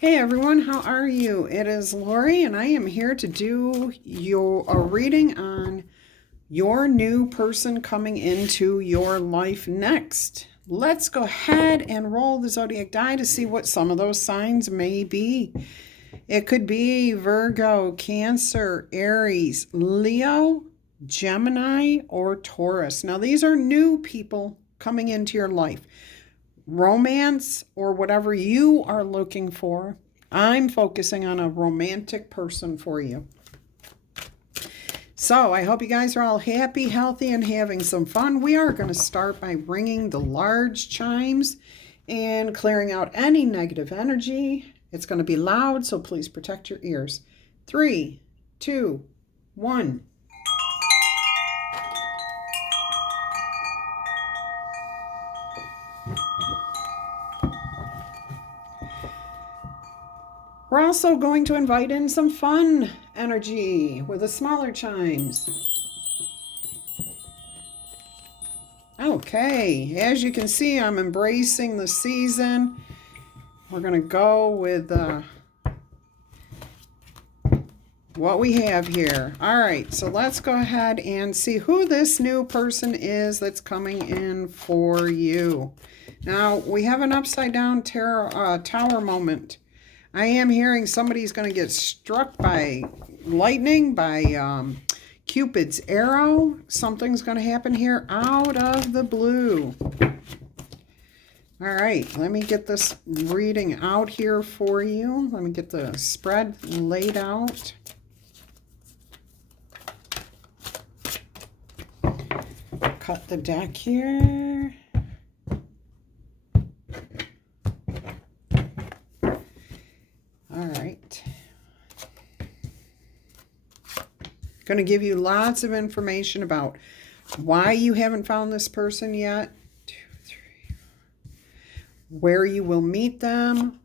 Hey everyone, how are you? It is Laurie, and I am here to do a reading on your new person coming into your life next. Let's go ahead and roll the zodiac die to see what some of those signs may be. It could be Virgo, Cancer, Aries, Leo, Gemini, or Taurus. Now, these are new people coming into your life. Romance or whatever you are looking for. I'm focusing on a romantic person for you. So I hope you guys are all happy, healthy, and having some fun. We are going to start by ringing the large chimes and clearing out any negative energy. It's going to be loud, so please protect your ears. 3, 2, 1. We're also going to invite in some fun energy with the smaller chimes. Okay, as you can see, I'm embracing the season. We're going to go with what we have here. All right, so let's go ahead and see who this new person is that's coming in for you. Now, we have an upside down tower moment. I am hearing somebody's going to get struck by lightning, by Cupid's arrow. Something's going to happen here out of the blue. All right, let me get this reading out here for you. Let me get the spread laid out. Cut the deck here. All right. Going to give you lots of information about why you haven't found this person yet. 2, 3, where you will meet them,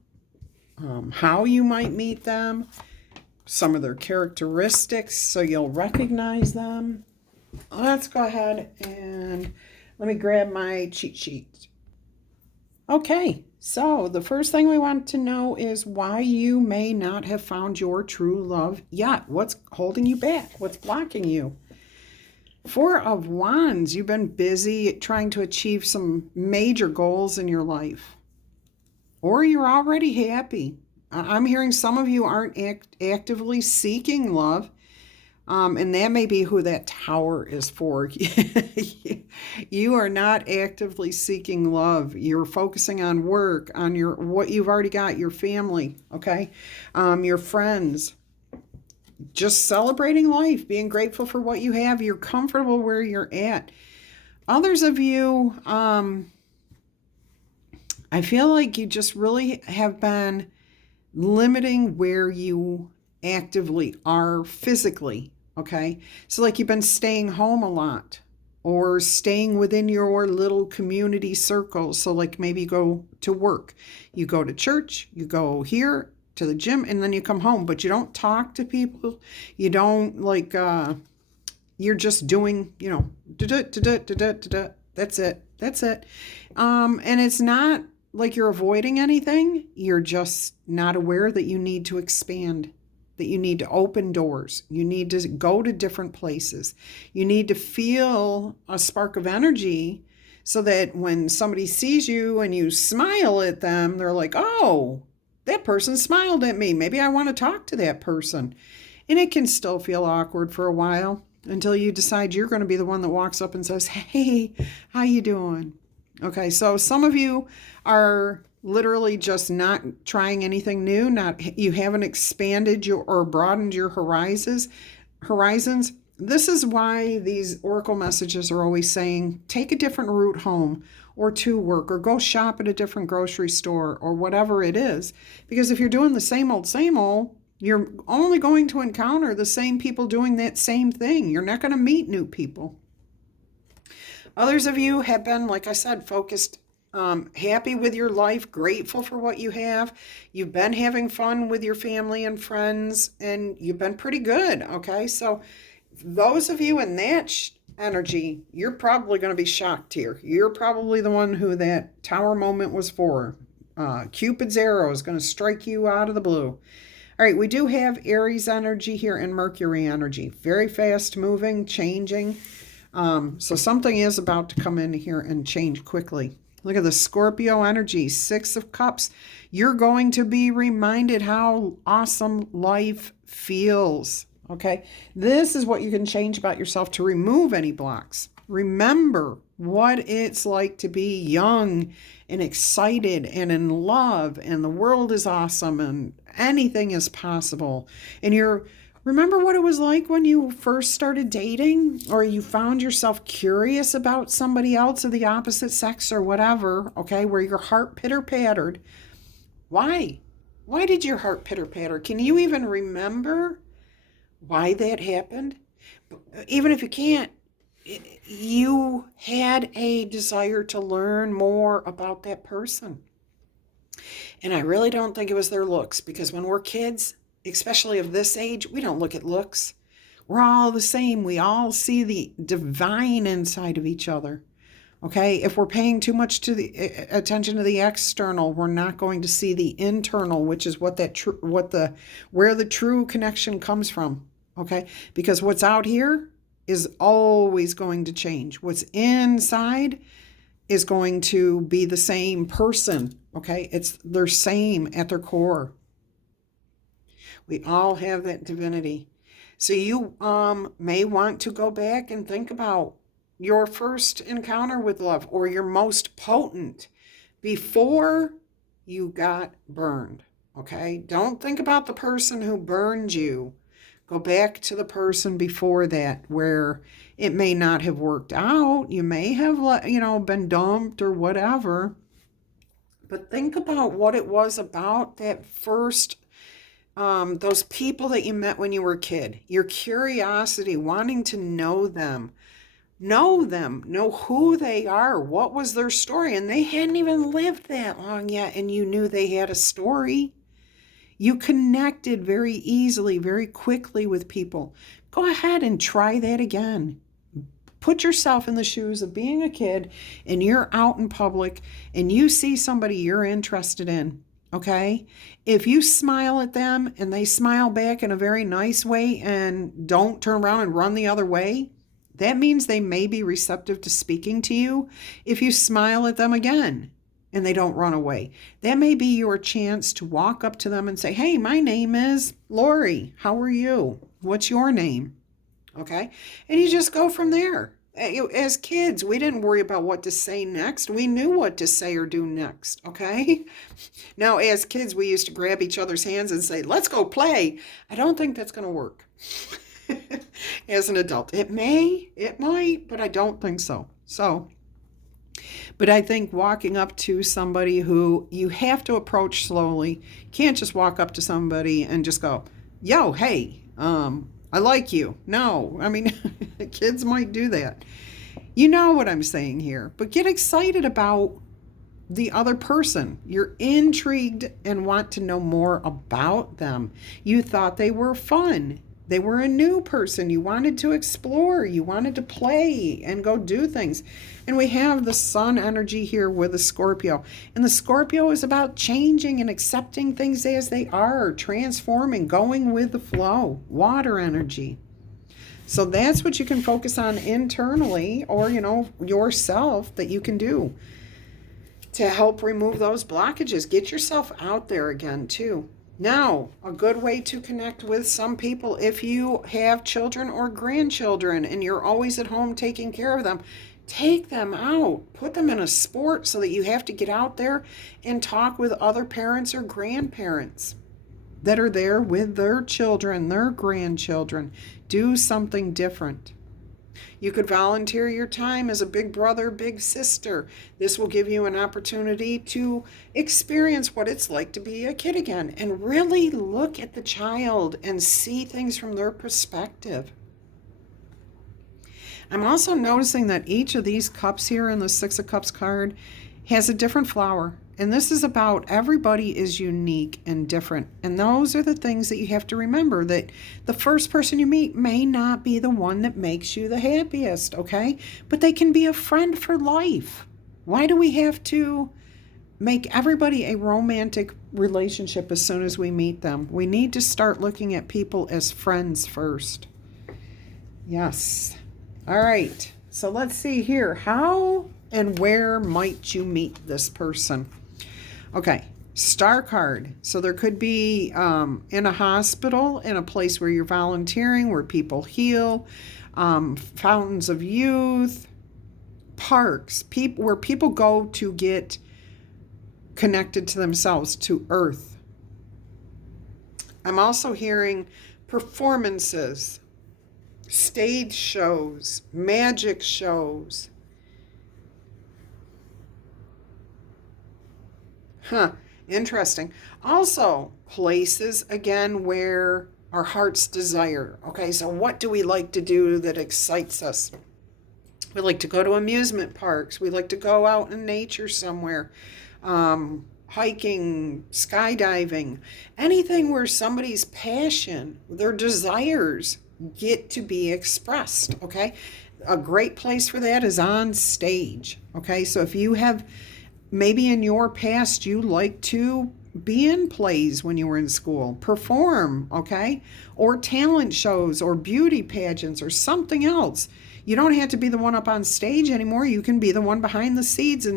how you might meet them, some of their characteristics so you'll recognize them. Let's go ahead and let me grab my cheat sheet. Okay, so the first thing we want to know is why you may not have found your true love yet. What's holding you back? What's blocking you? 4 of Wands, you've been busy trying to achieve some major goals in your life. Or you're already happy. I'm hearing some of you aren't actively seeking love. And that may be who that tower is for. You are not actively seeking love. You're focusing on work, on what you've already got, your family, okay? Your friends. Just celebrating life, being grateful for what you have. You're comfortable where you're at. Others of you, I feel like you just really have been limiting where you actively are physically. Okay, so like you've been staying home a lot or staying within your little community circles. So like maybe you go to work, you go to church, you go here to the gym, and then you come home, but you don't talk to people. You don't you're just doing, that's it. And it's not like you're avoiding anything. You're just not aware that you need to expand, that you need to open doors. You need to go to different places. You need to feel a spark of energy so that when somebody sees you and you smile at them, they're like, oh, that person smiled at me. Maybe I want to talk to that person. And it can still feel awkward for a while until you decide you're going to be the one that walks up and says, hey, how you doing? Okay, so some of you are literally just not trying anything new. You haven't expanded or broadened your horizons. This is why these oracle messages are always saying, take a different route home or to work, or go shop at a different grocery store, or whatever it is. Because if you're doing the same old, you're only going to encounter the same people doing that same thing. You're not going to meet new people. Others of you have been, like I said, focused, happy with your life, grateful for what you have. You've been having fun with your family and friends, and you've been pretty good, okay? So those of you in that energy, you're probably going to be shocked here. You're probably the one who that tower moment was for. Cupid's arrow is going to strike you out of the blue. All right, we do have Aries energy here and Mercury energy. Very fast moving, changing. So something is about to come in here and change quickly. Look at the Scorpio energy, 6 of Cups. You're going to be reminded how awesome life feels, okay? This is what you can change about yourself to remove any blocks. Remember what it's like to be young and excited and in love, and the world is awesome and anything is possible. And remember what it was like when you first started dating, or you found yourself curious about somebody else of the opposite sex or whatever, okay, where your heart pitter-pattered. Why? Why did your heart pitter-patter? Can you even remember why that happened? Even if you can't, you had a desire to learn more about that person. And I really don't think it was their looks, because when we're kids, especially of this age, we don't look at looks. We're all the same. We all see the divine inside of each other. Okay? If we're paying too much to the attention to the external, we're not going to see the internal, which is where the true connection comes from. Okay? Because what's out here is always going to change. What's inside is going to be the same person. Okay? They're same at their core. We all have that divinity. So you may want to go back and think about your first encounter with love, or your most potent, before you got burned. Okay? Don't think about the person who burned you. Go back to the person before that, where it may not have worked out. You may have, been dumped or whatever. But think about what it was about that first, those people that you met when you were a kid. Your curiosity, wanting to know them, know who they are, what was their story. And they hadn't even lived that long yet, and you knew they had a story. You connected very easily, very quickly with people. Go ahead and try that again. Put yourself in the shoes of being a kid, and you're out in public and you see somebody you're interested in, okay? If you smile at them and they smile back in a very nice way and don't turn around and run the other way, that means they may be receptive to speaking to you. If you smile at them again and they don't run away, that may be your chance to walk up to them and say, hey, my name is Laurie. How are you? What's your name? Okay? And you just go from there. As kids, we didn't worry about what to say next. We knew what to say or do next, okay? Now, as kids, we used to grab each other's hands and say, let's go play. I don't think that's going to work. As an adult, it might, but I don't think so. But I think walking up to somebody who you have to approach slowly, can't just walk up to somebody and just go, yo, hey, I like you. No, I mean, kids might do that. You know what I'm saying here, but get excited about the other person. You're intrigued and want to know more about them. You thought they were fun. They were a new person. You wanted to explore. You wanted to play and go do things. And we have the sun energy here with the Scorpio. And the Scorpio is about changing and accepting things as they are, transforming, going with the flow, water energy. So that's what you can focus on internally, or, yourself, that you can do to help remove those blockages. Get yourself out there again, too. Now, a good way to connect with some people, if you have children or grandchildren and you're always at home taking care of them, take them out. Put them in a sport so that you have to get out there and talk with other parents or grandparents that are there with their children, their grandchildren. Do something different. You could volunteer your time as a big brother, big sister. This will give you an opportunity to experience what it's like to be a kid again and really look at the child and see things from their perspective. I'm also noticing that each of these cups here in the Six of Cups card has a different flower. And this is about everybody is unique and different. And those are the things that you have to remember, that the first person you meet may not be the one that makes you the happiest, okay? But they can be a friend for life. Why do we have to make everybody a romantic relationship as soon as we meet them. We need to start looking at people as friends first. Yes. All right. So let's see here. How and where might you meet this person? Okay. Star card. So there could be in a hospital, in a place where you're volunteering, where people heal, fountains of youth, parks, where people go to get connected to themselves, to earth. I'm also hearing performances, stage shows, magic shows. Interesting. Also, places again where our heart's desire. Okay, so what do we like to do that excites us? We like to go to amusement parks. We like to go out in nature somewhere. Hiking, skydiving, anything where somebody's passion, their desires get to be expressed, okay? A great place for that is on stage, okay? So if you have, maybe in your past, you like to be in plays when you were in school, perform, okay? Or talent shows or beauty pageants or something else. You don't have to be the one up on stage anymore. You can be the one behind the scenes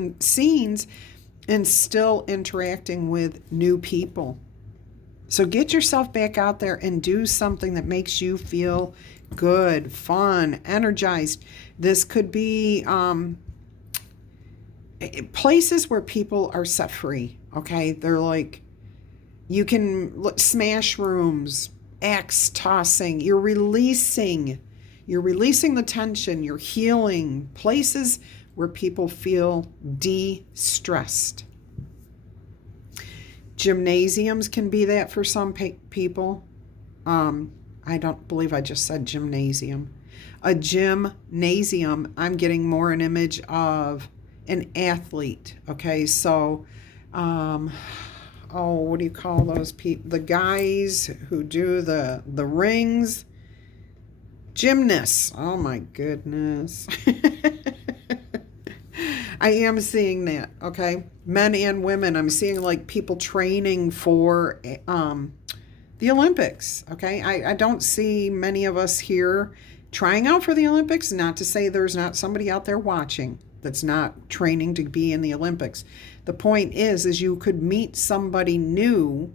and still interacting with new people. So get yourself back out there and do something that makes you feel good, fun, energized. This could be places where people are set free, okay? They're like, you can smash rooms, axe tossing, you're releasing the tension, you're healing, places where people feel de-stressed. Gymnasiums can be that for some people. I don't believe I just said gymnasium. A gymnasium, I'm getting more an image of an athlete. Okay, so, what do you call those people? The guys who do the rings. Gymnasts. Oh my goodness. I am seeing that, okay? Men and women. I'm seeing like people training for the Olympics, okay? I don't see many of us here trying out for the Olympics. Not to say there's not somebody out there watching that's not training to be in the Olympics. The point is you could meet somebody new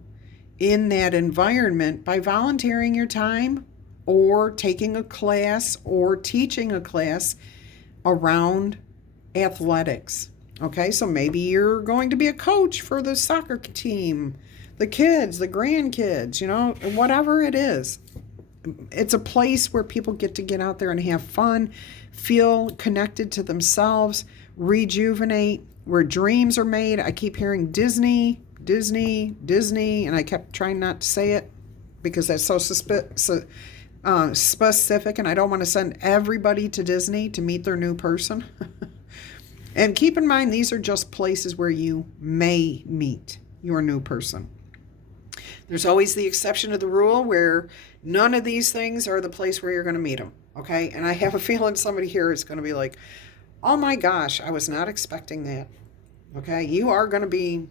in that environment by volunteering your time or taking a class or teaching a class around athletics. Okay, so maybe you're going to be a coach for the soccer team, the kids, the grandkids, whatever it is. It's a place where people get to get out there and have fun, feel connected to themselves, rejuvenate, where dreams are made. I keep hearing Disney, and I kept trying not to say it because that's so specific, and I don't want to send everybody to Disney to meet their new person. And keep in mind, these are just places where you may meet your new person. There's always the exception to the rule where none of these things are the place where you're going to meet them, okay? And I have a feeling somebody here is going to be like, oh my gosh, I was not expecting that, okay? You are going to be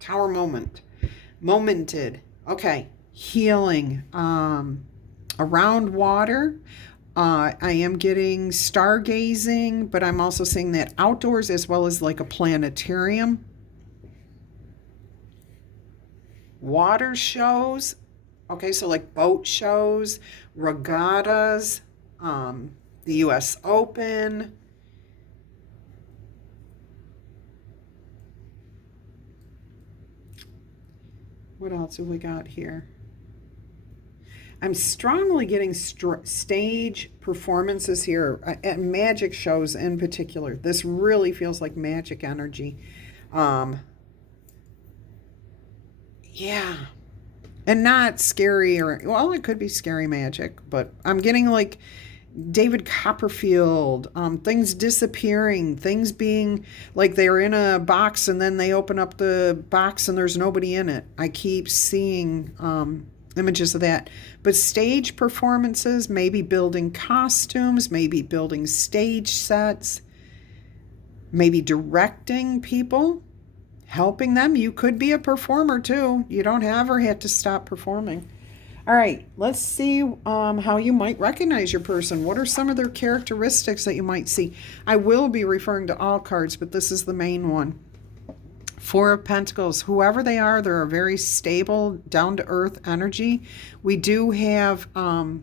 tower momented, okay? Healing, around water. I am getting stargazing, but I'm also seeing that outdoors as well as like a planetarium. Water shows. Okay, so like boat shows, regattas, the U.S. Open. What else have we got here? I'm strongly getting stage performances here, and magic shows in particular. This really feels like magic energy. Yeah. And not scary, it could be scary magic, but I'm getting like David Copperfield, things disappearing, things being like they're in a box and then they open up the box and there's nobody in it. I keep seeing images of that. But stage performances, maybe building costumes, maybe building stage sets, maybe directing people, helping them. You could be a performer too. You don't ever have to stop performing. All right, let's see how you might recognize your person. What are some of their characteristics that you might see? I will be referring to all cards, but this is the main one. Four of Pentacles. Whoever they are, they're a very stable, down-to-earth energy. We do have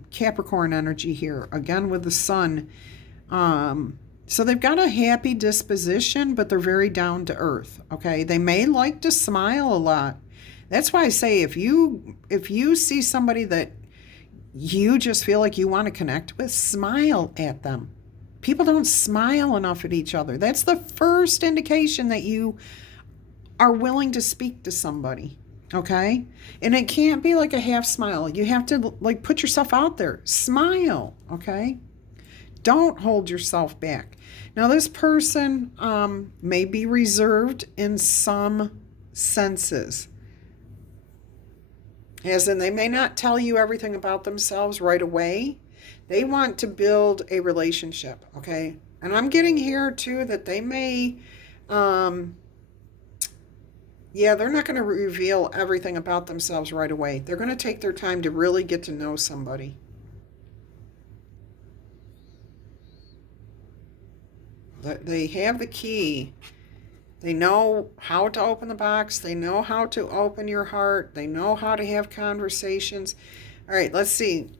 Capricorn energy here, again with the sun. So they've got a happy disposition, but they're very down-to-earth, okay? They may like to smile a lot. That's why I say if you see somebody that you just feel like you want to connect with, smile at them. People don't smile enough at each other. That's the first indication that you are willing to speak to somebody, okay? And it can't be like a half smile. You have to like put yourself out there. Smile, okay? Don't hold yourself back. Now this person may be reserved in some senses. As in, they may not tell you everything about themselves right away. They want to build a relationship, okay? And I'm getting here, too, that they may, they're not going to reveal everything about themselves right away. They're going to take their time to really get to know somebody. They have the key. They know how to open the box. They know how to open your heart. They know how to have conversations. All right, let's see.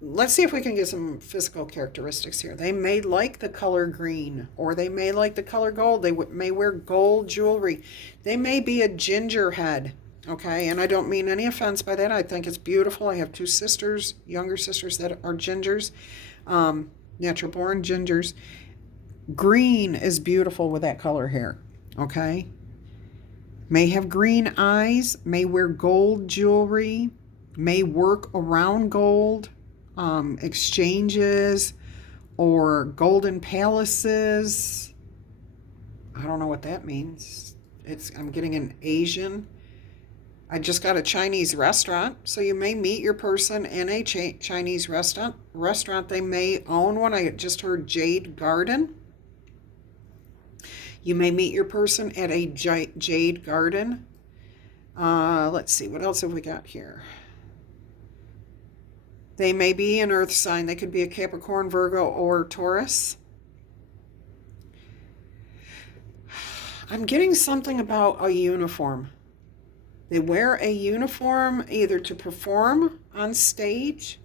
Let's see if we can get some physical characteristics here. They may like the color green, or they may like the color gold. They may wear gold jewelry. They may be a gingerhead, okay? And I don't mean any offense by that. I think it's beautiful. I have two sisters, younger sisters that are gingers, natural-born gingers. Green is beautiful with that color hair. Okay, may have green eyes, may wear gold jewelry, may work around gold, exchanges, or golden palaces. I don't know what that means. I'm getting an Asian. I just got a Chinese restaurant, so you may meet your person in a Chinese restaurant. They may own one. I just heard Jade Garden. You may meet your person at a Jade Garden. Let's see, what else have we got here? They may be an earth sign. They could be a Capricorn, Virgo, or Taurus. I'm getting something about a uniform. They wear a uniform either to perform on stage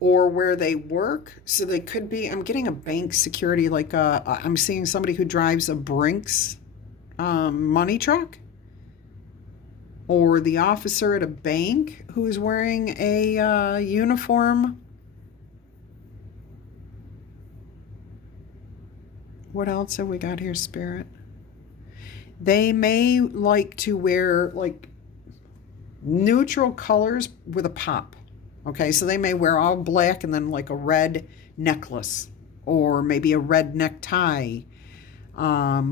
or where they work. So they could be, I'm getting a bank security, like I'm seeing somebody who drives a Brinks money truck, or the officer at a bank who is wearing a uniform. What else have we got here, Spirit? They may like to wear like neutral colors with a pop. Okay, so they may wear all black and then like a red necklace, or maybe a red necktie. Or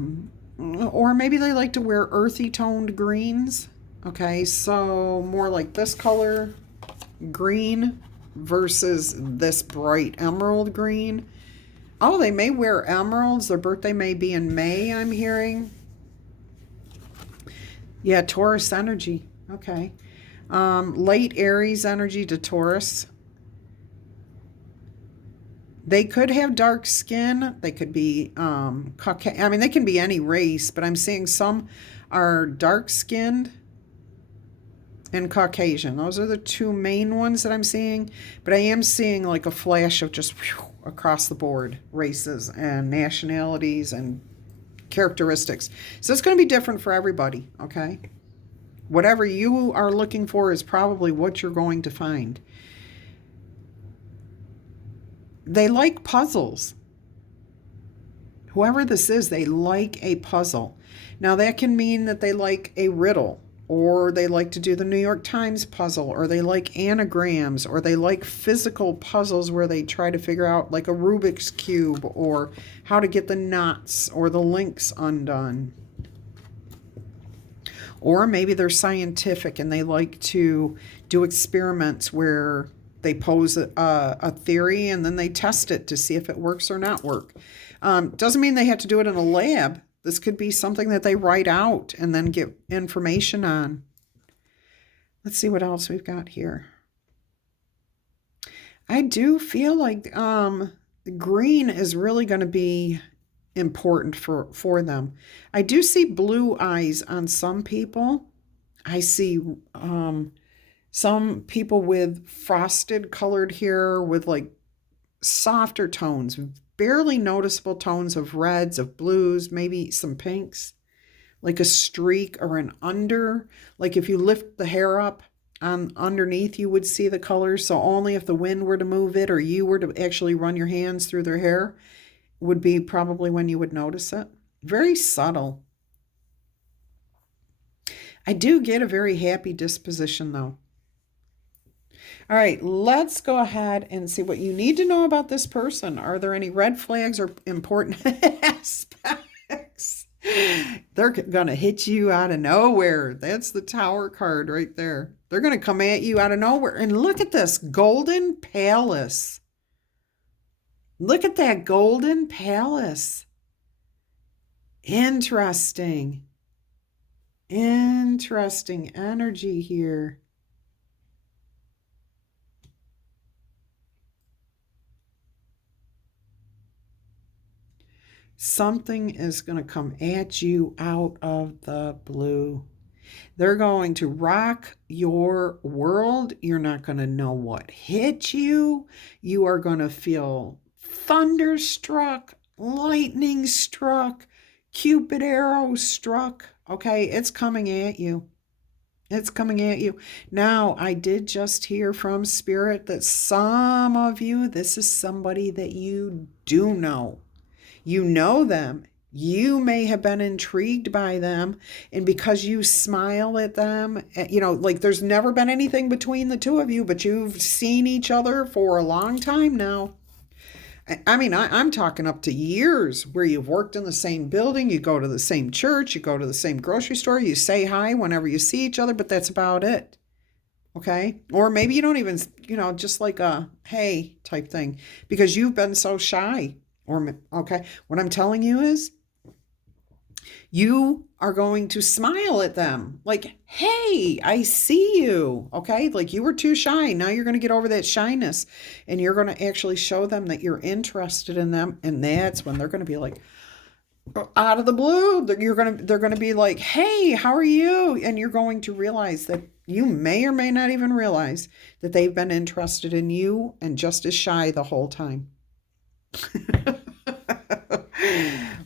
maybe they like to wear earthy toned greens. Okay, so more like this color, green, versus this bright emerald green. Oh, they may wear emeralds. Their birthday may be in May, I'm hearing. Yeah, Taurus energy. Okay. Late Aries energy to Taurus. They could have dark skin. They could be Caucasian. I mean, they can be any race, but I'm seeing some are dark-skinned and Caucasian. Those are the two main ones that I'm seeing. But I am seeing like a flash of just across the board races and nationalities and characteristics. So it's going to be different for everybody, okay? Whatever you are looking for is probably what you're going to find. They like puzzles. Whoever this is, they like a puzzle. Now that can mean that they like a riddle, or they like to do the New York Times puzzle, or they like anagrams, or they like physical puzzles where they try to figure out like a Rubik's Cube, or how to get the knots or the links undone. Or maybe they're scientific and they like to do experiments where they pose a theory and then they test it to see if it works or not work. Doesn't mean they have to do it in a lab. This could be something that they write out and then get information on. Let's see what else we've got here. I do feel like green is really going to be important for them. I do see blue eyes on some people. I see some people with frosted colored hair with like softer tones, barely noticeable tones of reds, of blues, maybe some pinks, like a streak or an under. Like if you lift the hair up on underneath, you would see the colors. So only if the wind were to move it or you were to actually run your hands through their hair would be probably when you would notice it. Very subtle. I do get a very happy disposition though. All right, let's go ahead and see what you need to know about this person. Are there any red flags or important aspects? They're going to hit you out of nowhere. That's the Tower card right there. They're going to come at you out of nowhere. And look at this golden palace. Look at that golden palace. Interesting. Interesting energy here. Something is going to come at you out of the blue. They're going to rock your world. You're not going to know what hit you. You are going to feel thunderstruck, lightning struck, Cupid arrow struck. Okay, it's coming at you. It's coming at you. Now, I did just hear from Spirit that some of you, this is somebody that you do know. You know them. You may have been intrigued by them. And because you smile at them, like there's never been anything between the two of you, but you've seen each other for a long time now. I mean, I'm talking up to years where you've worked in the same building, you go to the same church, you go to the same grocery store, you say hi whenever you see each other, but that's about it. Okay? Or maybe you don't even, just like a hey type thing because you've been so shy. Okay, what I'm telling you is you are going to smile at them like, hey, I see you. Okay, like you were too shy. Now you're going to get over that shyness and you're going to actually show them that you're interested in them. And that's when they're going to be like, out of the blue, they're going to be like, hey, how are you? And you're going to realize that you may or may not even realize that they've been interested in you and just as shy the whole time.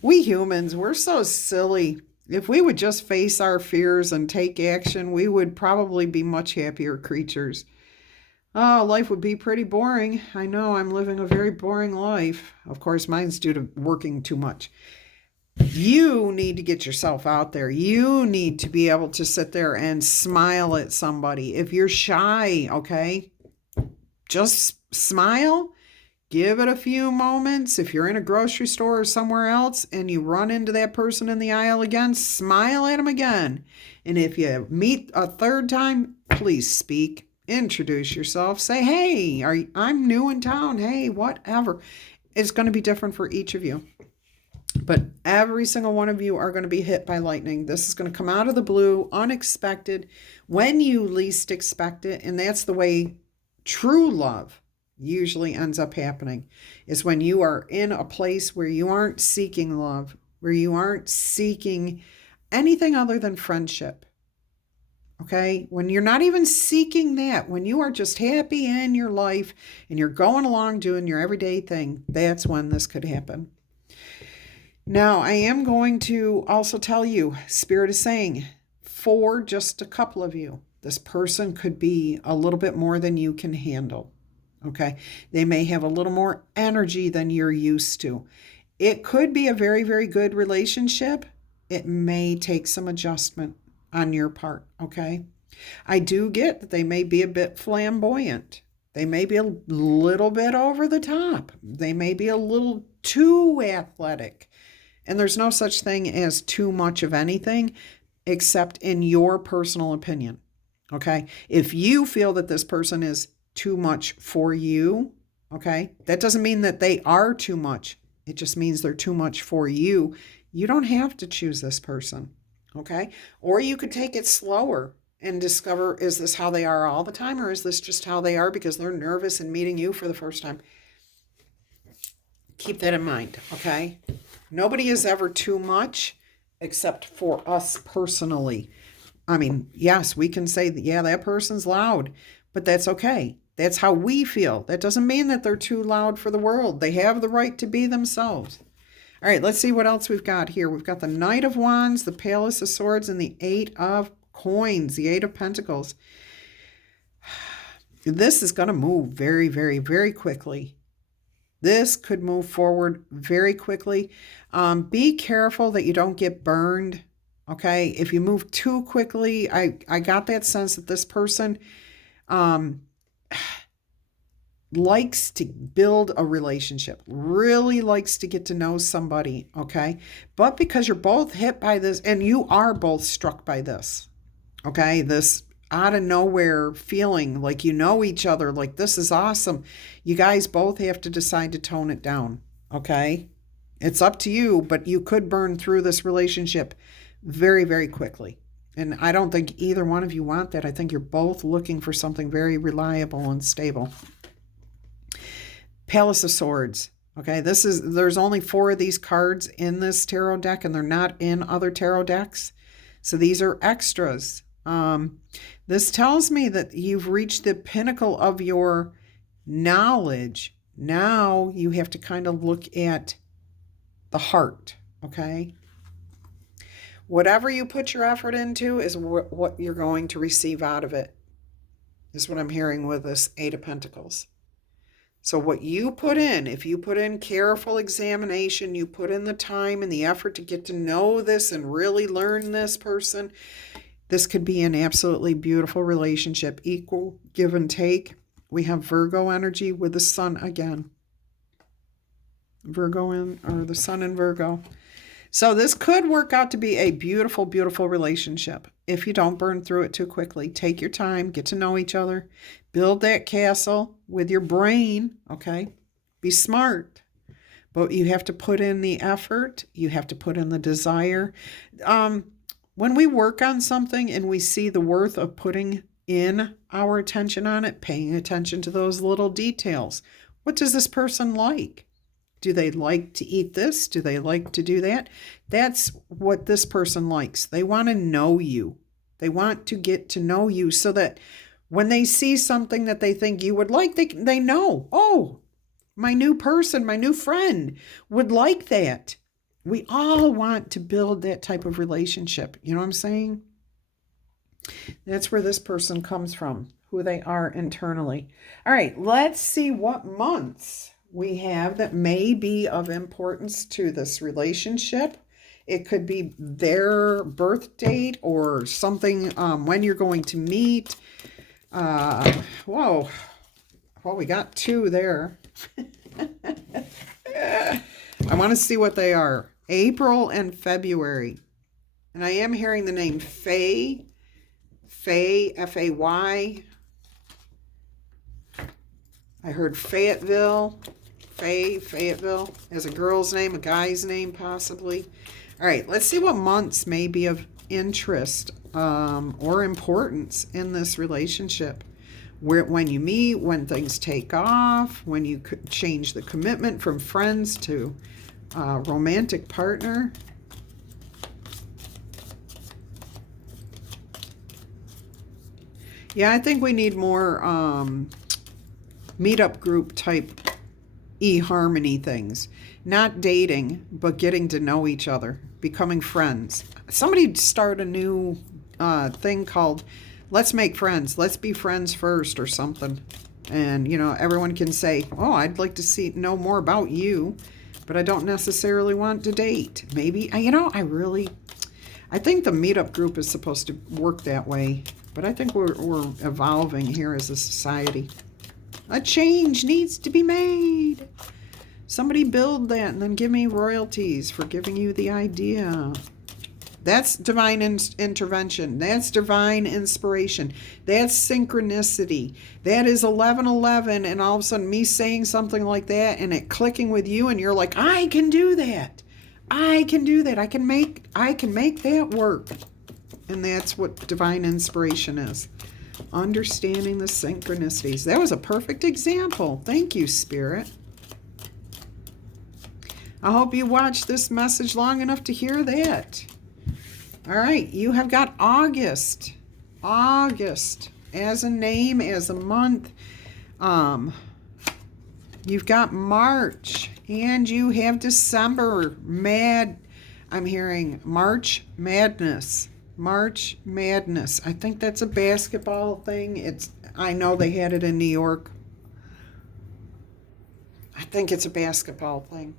We humans, we're so silly. If we would just face our fears and take action, we would probably be much happier creatures. Oh, life would be pretty boring. I know I'm living a very boring life. Of course, mine's due to working too much. You need to get yourself out there. You need to be able to sit there and smile at somebody. If you're shy, okay, just smile. Give it a few moments. If you're in a grocery store or somewhere else and you run into that person in the aisle again, smile at them again. And if you meet a third time, please speak. Introduce yourself. Say, hey, I'm new in town. Hey, whatever. It's going to be different for each of you. But every single one of you are going to be hit by lightning. This is going to come out of the blue, unexpected, when you least expect it. And that's the way true love usually ends up happening, is when you are in a place where you aren't seeking love, where you aren't seeking anything other than friendship. Okay? When you're not even seeking that, when you are just happy in your life and you're going along doing your everyday thing, that's when this could happen. Now, I am going to also tell you, Spirit is saying, for just a couple of you, this person could be a little bit more than you can handle. Okay, they may have a little more energy than you're used to. It could be a very, very good relationship. It may take some adjustment on your part. Okay, I do get that they may be a bit flamboyant. They may be a little bit over the top. They may be a little too athletic. And there's no such thing as too much of anything except in your personal opinion. Okay, if you feel that this person is too much for you, okay? That doesn't mean that they are too much. It just means they're too much for you. You don't have to choose this person, okay? Or you could take it slower and discover, is this how they are all the time, or is this just how they are because they're nervous and meeting you for the first time? Keep that in mind, okay? Nobody is ever too much except for us personally. I mean, yes, we can say, yeah, that person's loud, but that's okay. That's how we feel. That doesn't mean that they're too loud for the world. They have the right to be themselves. All right, let's see what else we've got here. We've got the Knight of Wands, the Palace of Swords, and the Eight of Coins, the Eight of Pentacles. This is going to move very, very, very quickly. This could move forward very quickly. Be careful that you don't get burned, okay? If you move too quickly, I got that sense that this person likes to build a relationship, really likes to get to know somebody, okay? But because you're both hit by this, and you are both struck by this, okay? This out of nowhere feeling like you know each other, like this is awesome. You guys both have to decide to tone it down, okay? It's up to you, but you could burn through this relationship very, very quickly. And I don't think either one of you want that. I think you're both looking for something very reliable and stable. Palace of Swords. Okay, there's only 4 of these cards in this tarot deck, and they're not in other tarot decks. So these are extras. This tells me that you've reached the pinnacle of your knowledge. Now you have to kind of look at the heart, okay? Whatever you put your effort into is what you're going to receive out of it, is what I'm hearing with this Eight of Pentacles. So what you put in, if you put in careful examination, you put in the time and the effort to get to know this and really learn this person, this could be an absolutely beautiful relationship, equal give and take. We have Virgo energy with the sun again. The sun in Virgo. So this could work out to be a beautiful, beautiful relationship if you don't burn through it too quickly. Take your time, get to know each other, build that castle with your brain, okay? Be smart, but you have to put in the effort. You have to put in the desire. When we work on something and we see the worth of putting in our attention on it, paying attention to those little details. What does this person like? Do they like to eat this? Do they like to do that? That's what this person likes. They want to know you. They want to get to know you so that when they see something that they think you would like, they know, oh, my new person, my new friend would like that. We all want to build that type of relationship. You know what I'm saying? That's where this person comes from, who they are internally. All right, let's see what months we have that may be of importance to this relationship. It could be their birth date or something when you're going to meet. Whoa. Well, we got 2 there. I want to see what they are. April and February. And I am hearing the name Faye, F-A-Y. I heard Fayetteville, Fayetteville as a girl's name, a guy's name possibly. All right, let's see what months may be of interest or importance in this relationship. When you meet, when things take off, when you could change the commitment from friends to romantic partner. Yeah, I think we need more meetup group type eHarmony things. Not dating, but getting to know each other, becoming friends. Somebody start a new thing called Let's Make Friends. Let's be friends first or something. And, you know, everyone can say, oh, I'd like to know more about you, but I don't necessarily want to date. Maybe, you know, I think the meetup group is supposed to work that way, but I think we're evolving here as a society. A change needs to be made. Somebody build that and then give me royalties for giving you the idea. That's divine intervention. That's divine inspiration. That's synchronicity. That is 11:11, and all of a sudden me saying something like that and it clicking with you, and you're like, I can do that. I can do that. I can make that work. And that's what divine inspiration is. Understanding the synchronicities. That was a perfect example. Thank you, Spirit. I hope you watched this message long enough to hear that. All right, you have got August. August as a name, as a month. You've got March, and you have December. I'm hearing March Madness. March Madness. I think that's a basketball thing. I know they had it in New York. I think it's a basketball thing.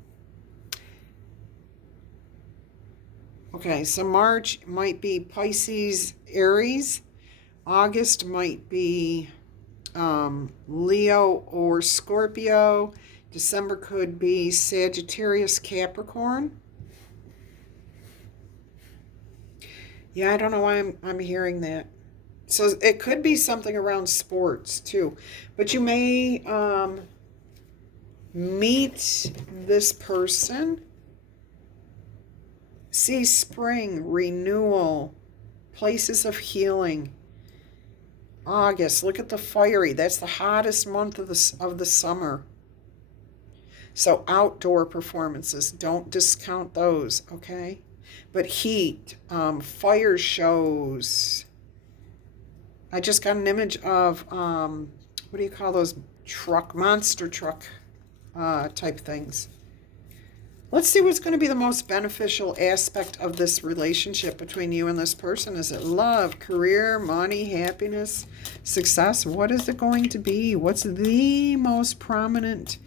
Okay, so March might be Pisces, Aries. August might be Leo or Scorpio. December could be Sagittarius, Capricorn. Yeah, I don't know why I'm hearing that. So it could be something around sports too. But you may meet this person. See spring, renewal, places of healing. August, look at the fiery. That's the hottest month of the summer. So outdoor performances, don't discount those, okay? But heat, fire shows. I just got an image of, what do you call those monster truck type things. Let's see what's going to be the most beneficial aspect of this relationship between you and this person. Is it love, career, money, happiness, success? What is it going to be? What's the most prominent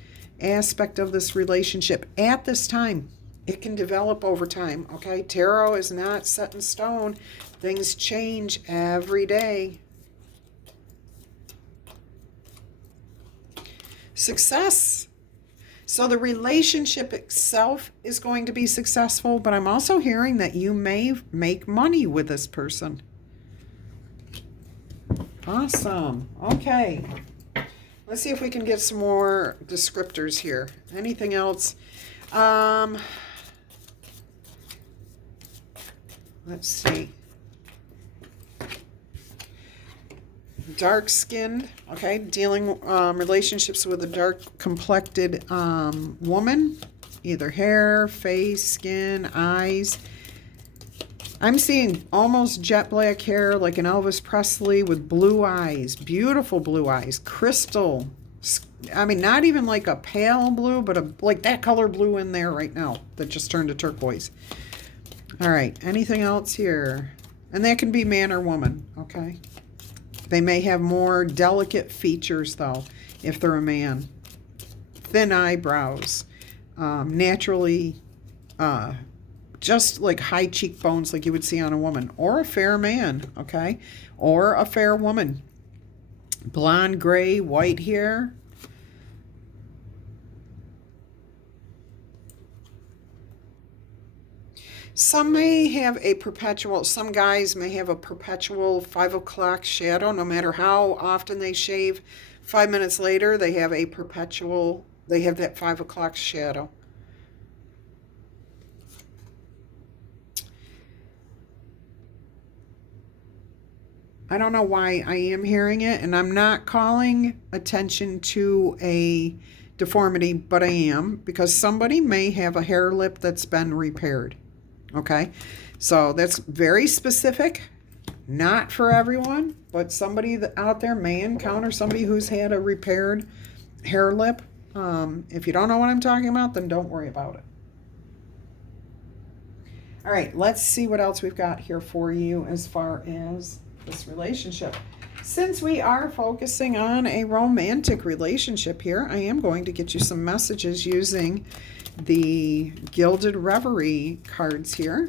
aspect of this relationship at this time? It can develop over time, okay? Tarot is not set in stone. Things change every day. Success. So the relationship itself is going to be successful, but I'm also hearing that you may make money with this person. Awesome. Okay. Let's see if we can get some more descriptors here. Anything else? Let's see. Dark-skinned, okay, dealing relationships with a dark-complected woman, either hair, face, skin, eyes. I'm seeing almost jet black hair like an Elvis Presley with blue eyes, beautiful blue eyes, crystal. I mean, not even like a pale blue, but like that color blue in there right now that just turned to turquoise. All right, anything else here? And that can be man or woman, okay? They may have more delicate features, though, if they're a man. Thin eyebrows. Naturally, just like high cheekbones like you would see on a woman. Or a fair man, okay? Or a fair woman. Blonde, gray, white hair. Some may have some guys may have a perpetual 5 o'clock shadow, no matter how often they shave. 5 minutes later, they have that 5 o'clock shadow. I don't know why I am hearing it, and I'm not calling attention to a deformity, but I am, because somebody may have a hair lip that's been repaired. Okay, so that's very specific, not for everyone, but somebody out there may encounter somebody who's had a repaired hair lip. If you don't know what I'm talking about, then don't worry about it. All right, let's see what else we've got here for you as far as this relationship. Since we are focusing on a romantic relationship here, I am going to get you some messages using the Gilded Reverie cards here.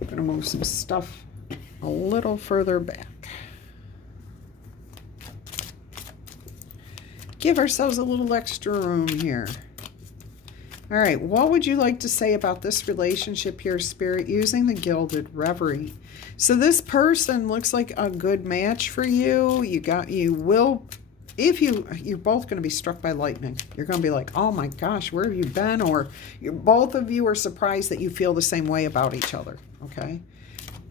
I'm going to move some stuff a little further back. Give ourselves a little extra room here. All right, what would you like to say about this relationship here, Spirit, using the Gilded Reverie? So this person looks like a good match for you. You will if you're both going to be struck by lightning. You're going to be like, oh my gosh, where have you been? Or both of you are surprised that you feel the same way about each other. Okay.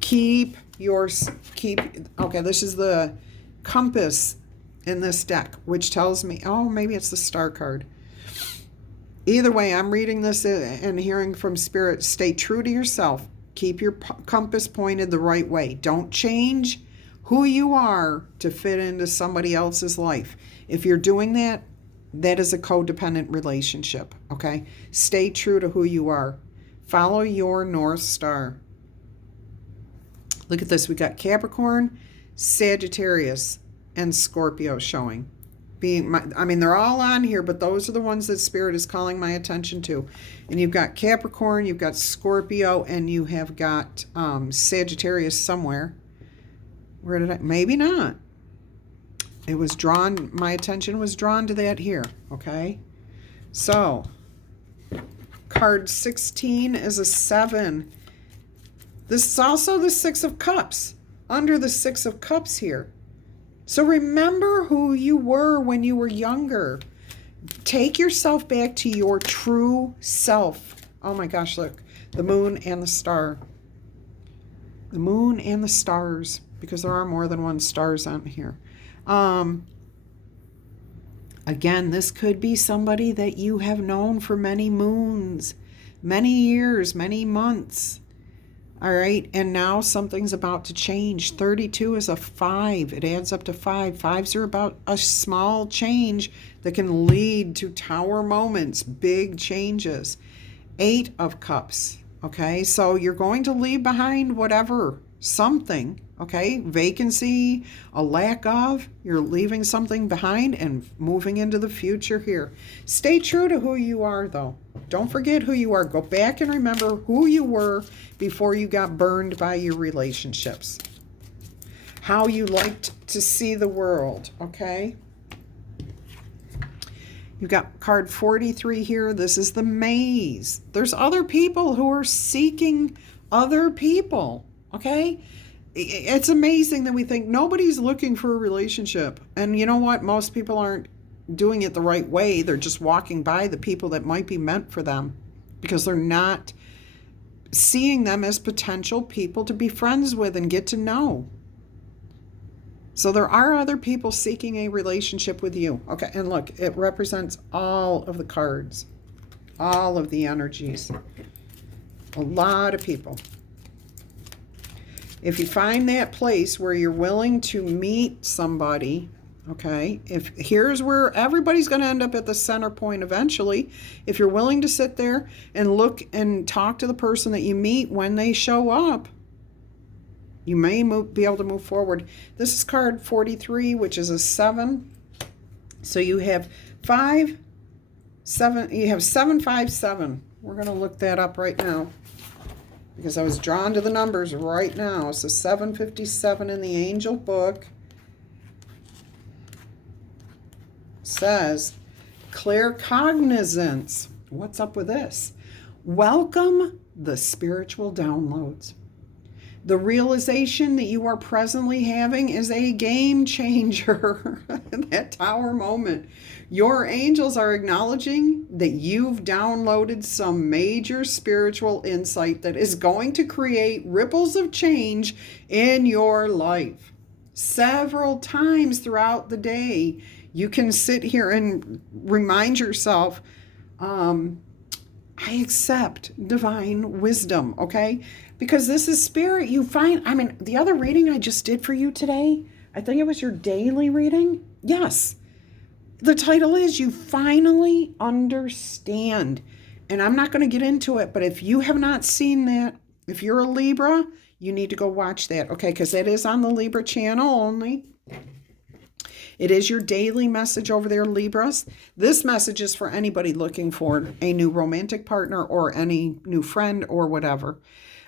Okay, this is the compass in this deck, which tells me, oh, maybe it's the star card. Either way, I'm reading this and hearing from Spirit. Stay true to yourself. Keep your compass pointed the right way. Don't change who you are to fit into somebody else's life. If you're doing that, that is a codependent relationship, okay? Stay true to who you are. Follow your North Star. Look at this. We got Capricorn, Sagittarius, and Scorpio showing. They're all on here, but those are the ones that Spirit is calling my attention to. And you've got Capricorn, you've got Scorpio, and you have got Sagittarius somewhere. Where did maybe not. My attention was drawn to that here, okay? So, card 16 is a 7. This is also the 6 of Cups, under the 6 of Cups here. So remember who you were when you were younger. Take yourself back to your true self. Oh my gosh, look. The moon and the star. The moon and the stars, because there are more than one stars on here. Again, this could be somebody that you have known for many moons, many years, many months. All right, and now something's about to change. 32 is a 5. It adds up to 5. 5s are about a small change that can lead to tower moments, big changes. 8 of Cups, okay? So you're going to leave behind whatever, something, okay? Vacancy, a lack of, you're leaving something behind and moving into the future here. Stay true to who you are, though. Don't forget who you are. Go back and remember who you were before you got burned by your relationships. How you liked to see the world, okay? You've got card 43 here. This is the maze. There's other people who are seeking other people, okay? It's amazing that we think nobody's looking for a relationship. And you know what? Most people aren't doing it the right way. They're just walking by the people that might be meant for them because they're not seeing them as potential people to be friends with and get to know. So there are other people seeking a relationship with you. Okay, and look, it represents all of the cards, all of the energies, a lot of people. If you find that place where you're willing to meet somebody, okay, here's where everybody's going to end up at the center point eventually. If you're willing to sit there and look and talk to the person that you meet when they show up, you may be able to move forward. This is card 43, which is a 7. So you have 5, 7. You have 757. We're going to look that up right now because I was drawn to the numbers right now. So 757 in the angel book says claircognizance. What's up with this? Welcome the spiritual downloads. The realization that you are presently having is a game changer. That tower moment. Your angels are acknowledging that you've downloaded some major spiritual insight that is going to create ripples of change in your life. Several times throughout the day, you can sit here and remind yourself, I accept divine wisdom, okay? Because this is spirit. You find, the other reading I just did for you today, I think it was your daily reading. Yes. The title is You Finally Understand. And I'm not going to get into it, but if you have not seen that, if you're a Libra, you need to go watch that, okay? Because it is on the Libra channel only. It is your daily message over there, Libras. This message is for anybody looking for a new romantic partner or any new friend or whatever.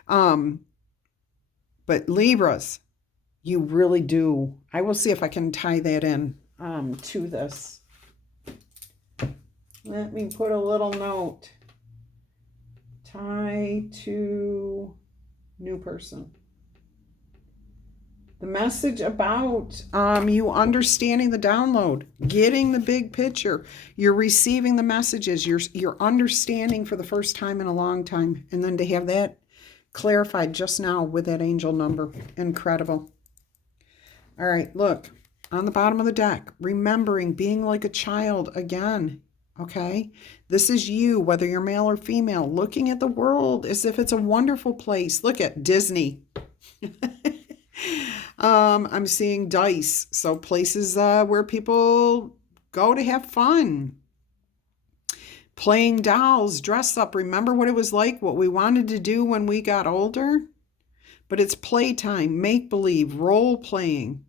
But Libras, you really do. I will see if I can tie that in to this. Let me put a little note. Tie to new person. The message about you understanding the download, getting the big picture. You're receiving the messages. You're understanding for the first time in a long time. And then to have that clarified just now with that angel number. Incredible. All right, look. On the bottom of the deck, remembering being like a child again. Okay? This is you, whether you're male or female, looking at the world as if it's a wonderful place. Look at Disney. I'm seeing dice, so places where people go to have fun. Playing dolls, dress up. Remember what it was like, what we wanted to do when we got older? But it's playtime, make-believe, role-playing.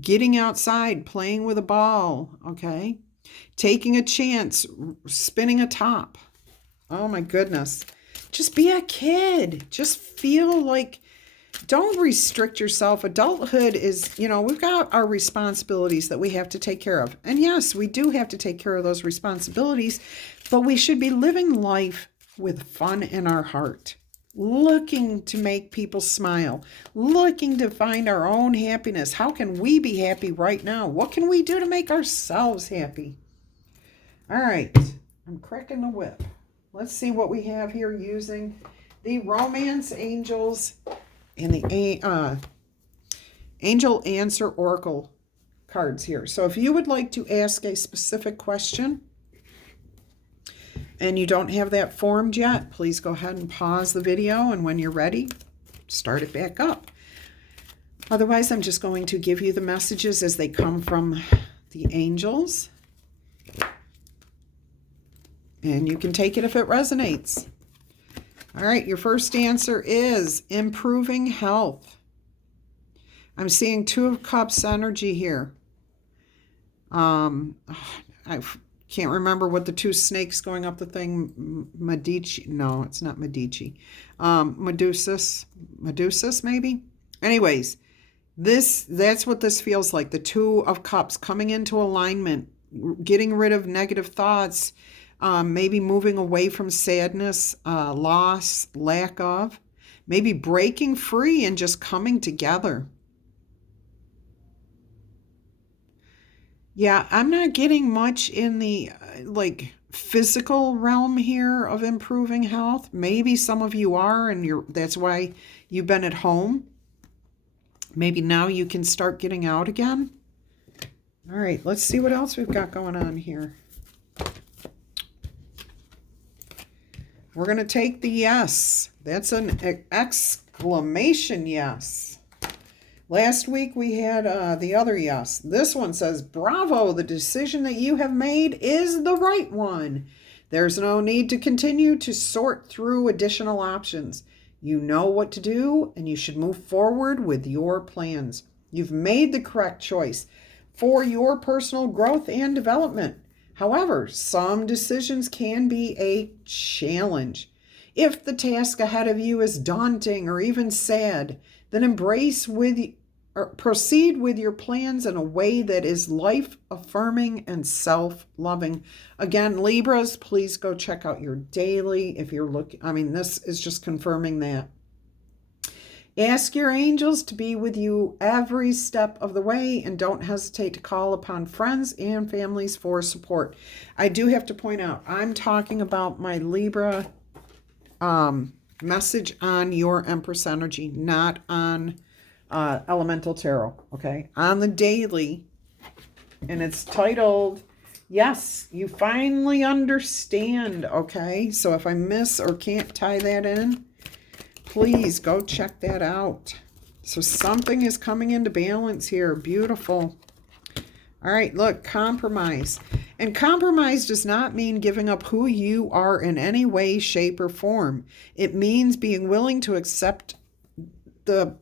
Getting outside, playing with a ball, okay? Taking a chance, spinning a top. Oh my goodness. Just be a kid. Just feel like, don't restrict yourself. Adulthood is, we've got our responsibilities that we have to take care of. And yes, we do have to take care of those responsibilities, but we should be living life with fun in our heart, looking to make people smile, looking to find our own happiness. How can we be happy right now? What can we do to make ourselves happy? All right, I'm cracking the whip. Let's see what we have here using the Romance Angels and the Angel Answer Oracle cards here. So if you would like to ask a specific question and you don't have that formed yet, please go ahead and pause the video, and when you're ready, start it back up. Otherwise, I'm just going to give you the messages as they come from the angels. And you can take it if it resonates. All right, your first answer is improving health. I'm seeing Two of Cups energy here. I can't remember what the two snakes going up the thing, Medici. No, it's not Medici. Medusas maybe? Anyways, that's what this feels like. The Two of Cups coming into alignment, getting rid of negative thoughts, maybe moving away from sadness, loss, lack of, maybe breaking free and just coming together. Yeah, I'm not getting much in the physical realm here of improving health. Maybe some of you are, and that's why you've been at home. Maybe now you can start getting out again. All right, let's see what else we've got going on here. We're going to take the yes. That's an exclamation yes. Last week we had the other yes. This one says, bravo, the decision that you have made is the right one. There's no need to continue to sort through additional options. You know what to do, and you should move forward with your plans. You've made the correct choice for your personal growth and development. However, some decisions can be a challenge. If the task ahead of you is daunting or even sad, then proceed with your plans in a way that is life-affirming and self-loving. Again, Libras, please go check out your daily if you're looking. This is just confirming that. Ask your angels to be with you every step of the way, and don't hesitate to call upon friends and families for support. I do have to point out, I'm talking about my Libra message on your Empress energy, not on Elemental Tarot, okay? On the daily, and it's titled, Yes, You Finally Understand, okay? So if I miss or can't tie that in, please go check that out. So something is coming into balance here. Beautiful. All right, look, compromise. And compromise does not mean giving up who you are in any way, shape, or form. It means being willing to accept the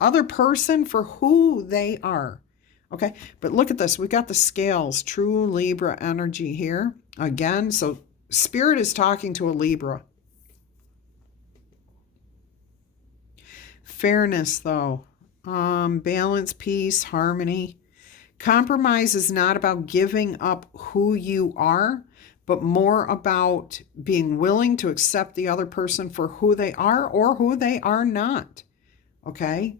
other person for who they are. Okay, but look at this. We got the scales, true Libra energy here. Again, so Spirit is talking to a Libra. Fairness, though. Balance, peace, harmony. Compromise is not about giving up who you are, but more about being willing to accept the other person for who they are or who they are not. okay?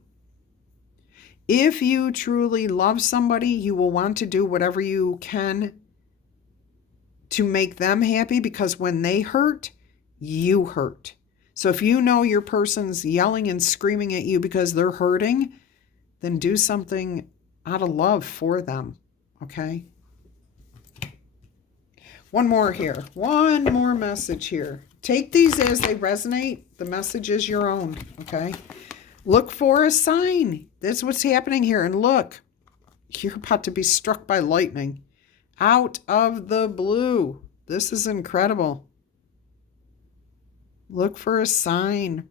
If you truly love somebody, you will want to do whatever you can to make them happy, because when they hurt, you hurt. So if you know your person's yelling and screaming at you because they're hurting, then do something out of love for them, okay? One more here. One more message here. Take these as they resonate. The message is your own, okay? Look for a sign. That's what's happening here. And look, you're about to be struck by lightning out of the blue. This is incredible. Look for a sign.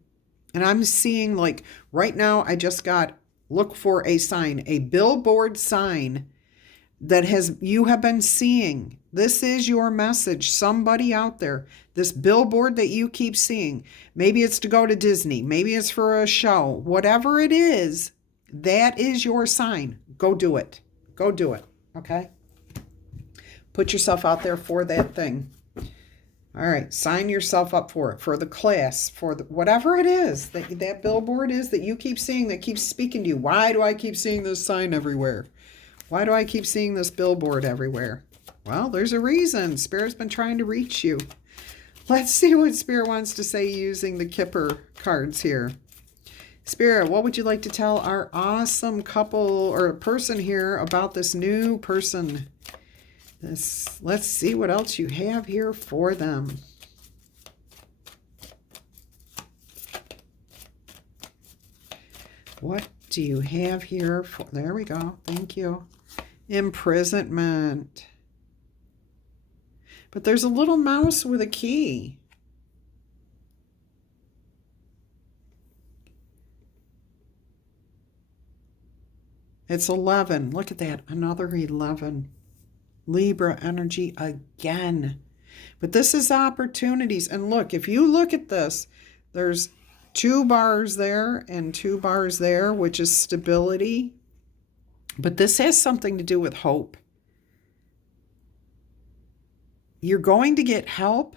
And I'm seeing, like, right now, I just got look for a sign, a billboard sign that you have been seeing. This is your message. Somebody out there, this billboard that you keep seeing, maybe it's to go to Disney, maybe it's for a show, whatever it is, that is your sign. Go do it. Go do it. Okay? Put yourself out there for that thing. All right, sign yourself up for it, for the class, for whatever it is that billboard is that you keep seeing, that keeps speaking to you. Why do I keep seeing this sign everywhere? Why do I keep seeing this billboard everywhere? Well, there's a reason. Spirit's been trying to reach you. Let's see what Spirit wants to say using the Kipper cards here. Spirit, what would you like to tell our awesome couple or person here about this new person? Let's see what else you have here for them. What do you have here for? There we go. Thank you. Imprisonment. But there's a little mouse with a key. It's 11. Look at that. Another 11. Libra energy again. But this is opportunities. And look, if you look at this, there's 2 bars there and 2 bars there, which is stability. But this has something to do with hope. You're going to get help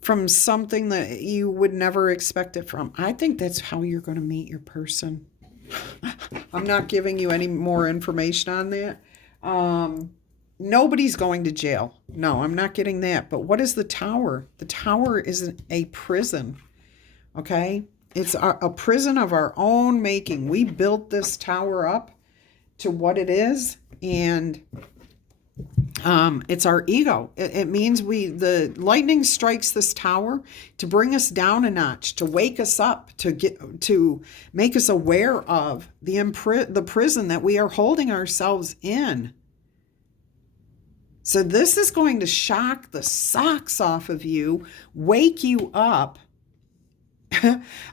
from something that you would never expect it from. I think that's how you're going to meet your person. I'm not giving you any more information on that. Nobody's going to jail. No, I'm not getting that. But what is the tower? The tower is a prison. Okay? It's a prison of our own making. We built this tower up to what it is, and it's our ego. It means the lightning strikes this tower to bring us down a notch, to wake us up, to make us aware of the prison that we are holding ourselves in. So this is going to shock the socks off of you, wake you up.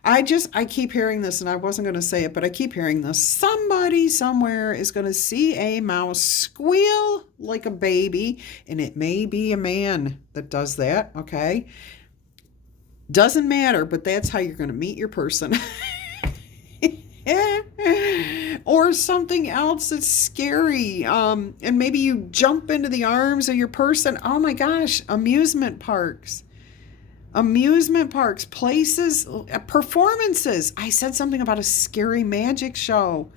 I keep hearing this, and I wasn't going to say it, but I keep hearing this. Somebody somewhere is going to see a mouse squeal like a baby, and it may be a man that does that, okay? Doesn't matter, but that's how you're going to meet your person. Or something else that's scary. And maybe you jump into the arms of your person. Oh my gosh, amusement parks, places, performances. I said something about a scary magic show.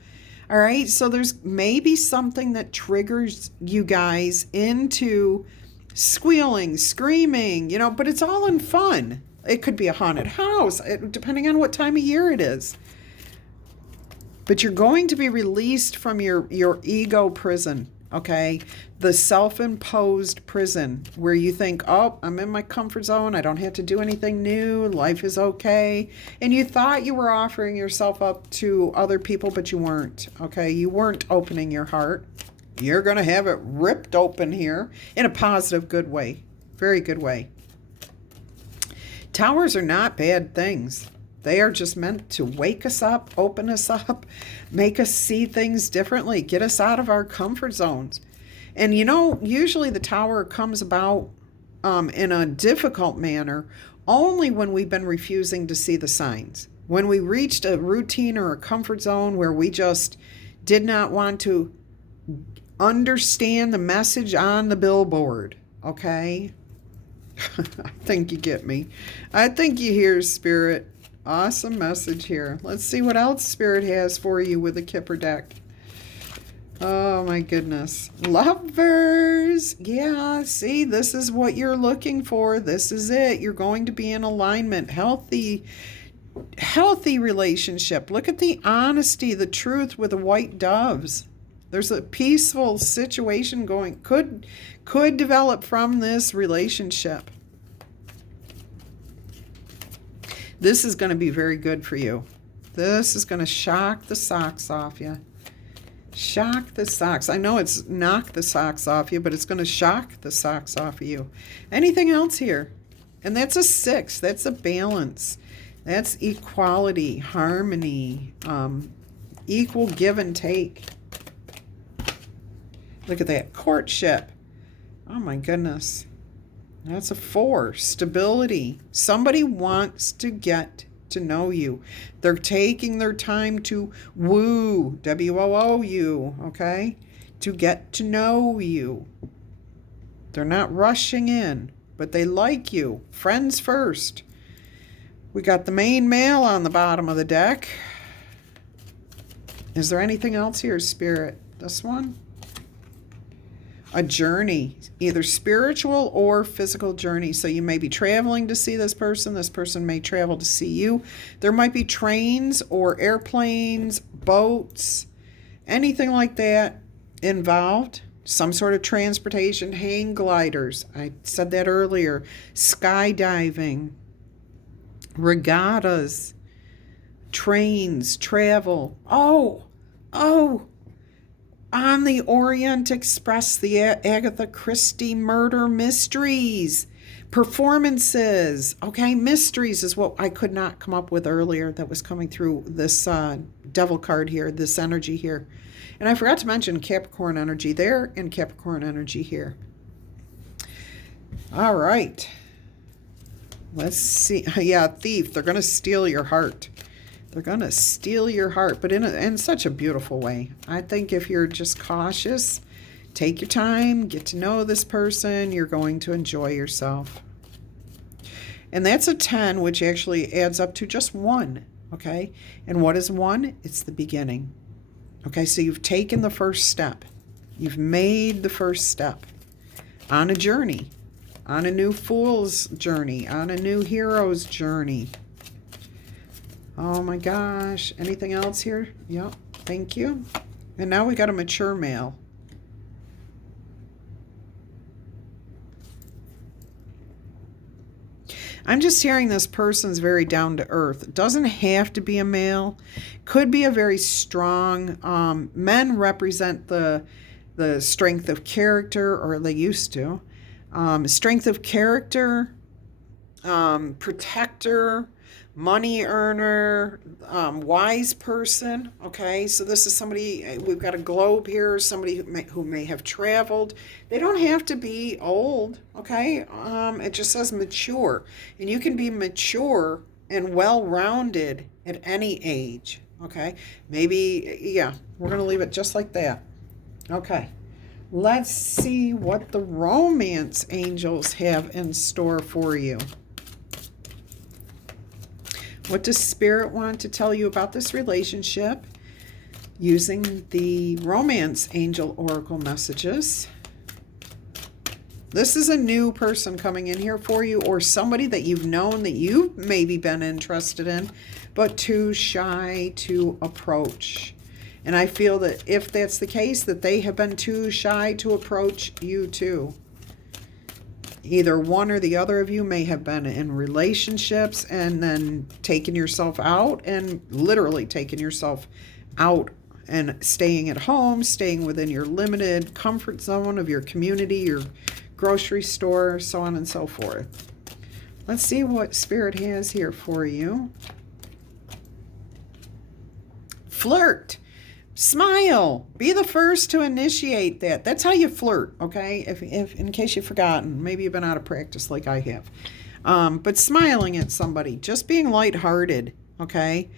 All right. So there's maybe something that triggers you guys into squealing, screaming, but it's all in fun. It could be a haunted house, depending on what time of year it is. But you're going to be released from your ego prison, okay? The self-imposed prison where you think, oh, I'm in my comfort zone. I don't have to do anything new. Life is okay. And you thought you were offering yourself up to other people, but you weren't, okay? You weren't opening your heart. You're going to have it ripped open here in a positive, good way. Very good way. Towers are not bad things. They are just meant to wake us up, open us up, make us see things differently, get us out of our comfort zones. And usually the tower comes about in a difficult manner only when we've been refusing to see the signs. When we reached a routine or a comfort zone where we just did not want to understand the message on the billboard, okay? I think you get me. I think you hear Spirit. Awesome message here. Let's see what else Spirit has for you with the Kipper deck. Oh my goodness. Lovers. Yeah, see, this is what you're looking for. This is it. You're going to be in alignment. Healthy relationship. Look at the honesty, the truth with the white doves. There's a peaceful situation going, could develop from this relationship. This is going to be very good for you. This is going to shock the socks off you. Shock the socks. I know it's knock the socks off you, but it's going to shock the socks off of you. Anything else here? And that's a 6. That's a balance. That's equality, harmony, equal give and take. Look at that. Courtship. Oh my goodness. That's a 4. Stability. Somebody wants to get to know you. They're taking their time to woo, W-O-O-U, okay? To get to know you. They're not rushing in, but they like you. Friends first. We got the main male on the bottom of the deck. Is there anything else here, Spirit? This one? A journey, either spiritual or physical journey. So you may be traveling to see this person. This person may travel to see you. There might be trains or airplanes, boats, anything like that involved. Some sort of transportation, hang gliders. I said that earlier. Skydiving, regattas, trains, travel. Oh, on the Orient Express, the Agatha Christie murder mysteries, performances. Okay, mysteries is what I could not come up with earlier that was coming through this devil card here, this energy here. And I forgot to mention Capricorn energy there and Capricorn energy here. All right. Let's see. Yeah, thief. They're going to steal your heart. They're going to steal your heart, but in such a beautiful way. I think if you're just cautious, take your time, get to know this person, you're going to enjoy yourself. And that's a 10, which actually adds up to just 1, okay? And what is 1? It's the beginning. Okay, so you've taken the first step. You've made the first step on a journey, on a new fool's journey, on a new hero's journey. Oh my gosh. Anything else here? Yep. Thank you. And now we got a mature male. I'm just hearing this person's very down to earth. It doesn't have to be a male. Could be a very strong. Men represent the strength of character, or they used to. Strength of character, protector, money earner, wise person. Okay, so this is somebody, we've got a globe here, somebody who may have traveled. They don't have to be old, okay? It just says mature. And you can be mature and well-rounded at any age, okay? Maybe, yeah, we're going to leave it just like that. Okay, let's see what the romance angels have in store for you. What does Spirit want to tell you about this relationship using the Romance Angel Oracle messages? This is a new person coming in here for you, or somebody that you've known that you've maybe been interested in, but too shy to approach. And I feel that if that's the case, that they have been too shy to approach you too. Either one or the other of you may have been in relationships and then taken yourself out, and literally taken yourself out and staying at home, staying within your limited comfort zone of your community, your grocery store, so on and so forth. Let's see what Spirit has here for you. Flirt. Smile. Be the first to initiate that. That's how you flirt, okay? If in case you've forgotten, maybe you've been out of practice like I have. But smiling at somebody, just being lighthearted, okay?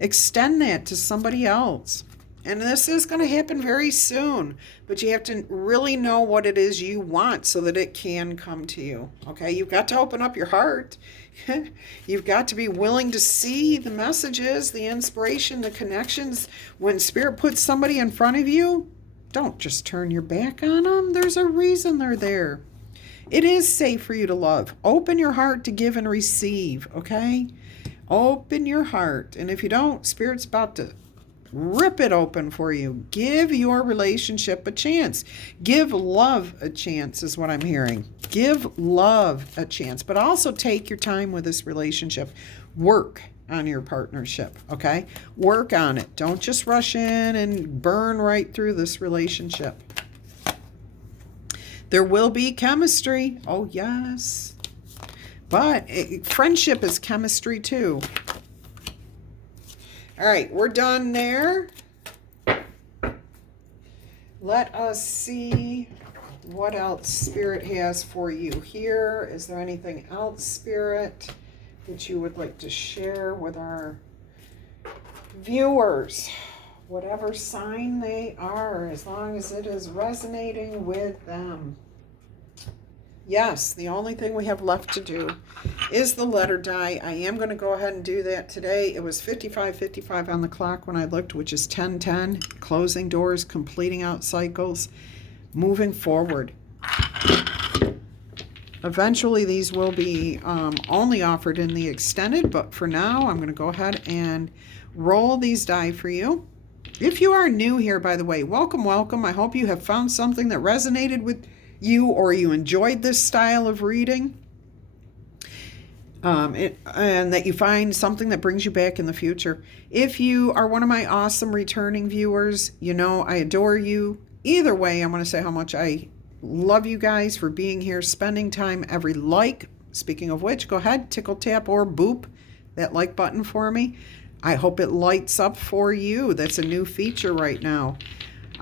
Extend that to somebody else. And this is going to happen very soon, but you have to really know what it is you want so that it can come to you. Okay, you've got to open up your heart. You've got to be willing to see the messages, the inspiration, the connections. When Spirit puts somebody in front of you, don't just turn your back on them. There's a reason they're there. It is safe for you to love. Open your heart to give and receive, okay? Open your heart. And if you don't, Spirit's about to rip it open for you. Give your relationship a chance. Give love a chance is what I'm hearing. Give love a chance, but also take your time with this relationship. Work on your partnership, okay? Work on it. Don't just rush in and burn right through this relationship. There will be chemistry. Oh, yes. But friendship is chemistry too. All right, we're done there. Let us see what else Spirit has for you here. Is there anything else, Spirit, that you would like to share with our viewers? Whatever sign they are, as long as it is resonating with them. Yes, the only thing we have left to do is the letter die. I am going to go ahead and do that today. It was 55:55 on the clock when I looked, which is 10:10. Closing doors, completing out cycles, moving forward. Eventually, these will be only offered in the extended, but for now, I'm going to go ahead and roll these die for you. If you are new here, by the way, welcome, welcome. I hope you have found something that resonated with you or you enjoyed this style of reading. And that you find something that brings you back in the future. If you are one of my awesome returning viewers, you know I adore you. Either way, I want to say how much I love you guys for being here, spending time. Every like, speaking of which, go ahead, tickle, tap, or boop that like button for me. I hope it lights up for you. That's a new feature right now.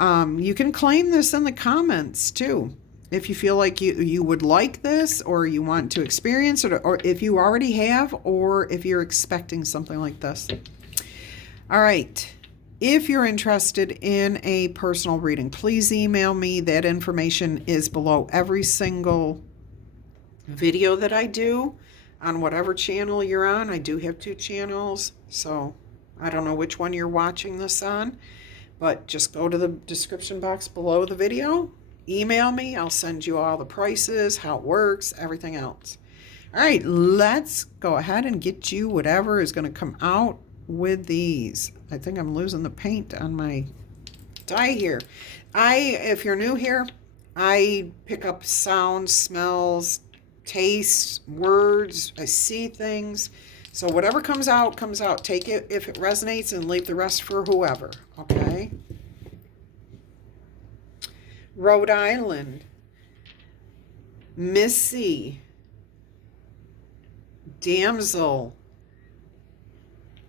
You can claim this in the comments too. If you feel like you would like this, or you want to experience it, or if you already have, or if you're expecting something like this. All right. If you're interested in a personal reading, please email me. That information is below every single video that I do on whatever channel you're on. I do have 2 channels, so I don't know which one you're watching this on, but just go to the description box below the video. Email me. I'll send you all the prices, how it works, everything else. All right, let's go ahead and get you whatever is going to come out with these. I think I'm losing the paint on my die here. If you're new here, I pick up sounds, smells, tastes, words. I see things. So whatever comes out, comes out. Take it if it resonates and leave the rest for whoever, okay? Rhode Island, Missy, Damsel,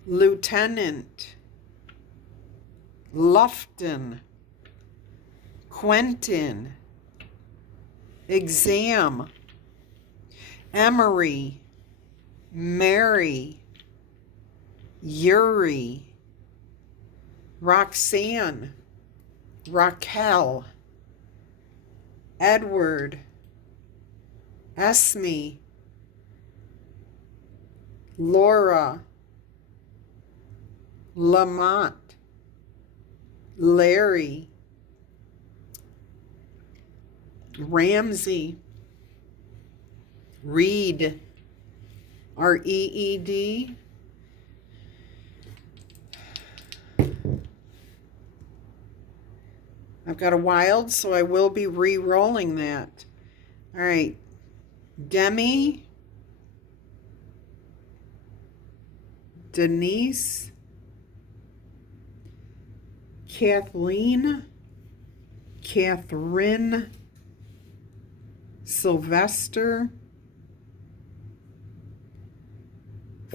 Lieutenant, Lufton, Quentin, Exam, Emery, Mary, Yuri, Roxanne, Raquel, Edward, Esme, Laura, Lamont, Larry, Ramsey, Reed, R-E-E-D, I've got a wild, so I will be re-rolling that. All right. Demi, Denise, Kathleen, Catherine, Sylvester,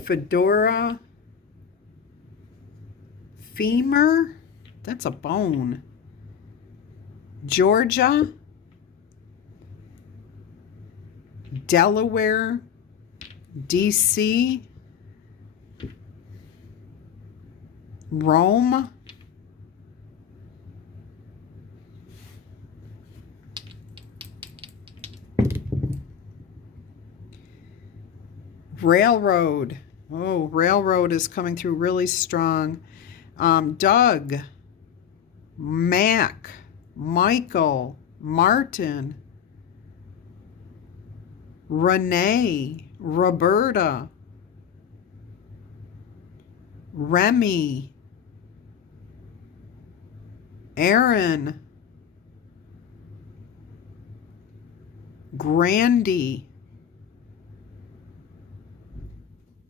Fedora, Femur, that's a bone, Georgia, Delaware, DC, Rome, Railroad. Oh, railroad is coming through really strong. Doug, Mac, Michael, Martin, Renee, Roberta, Remy, Aaron, Grandy,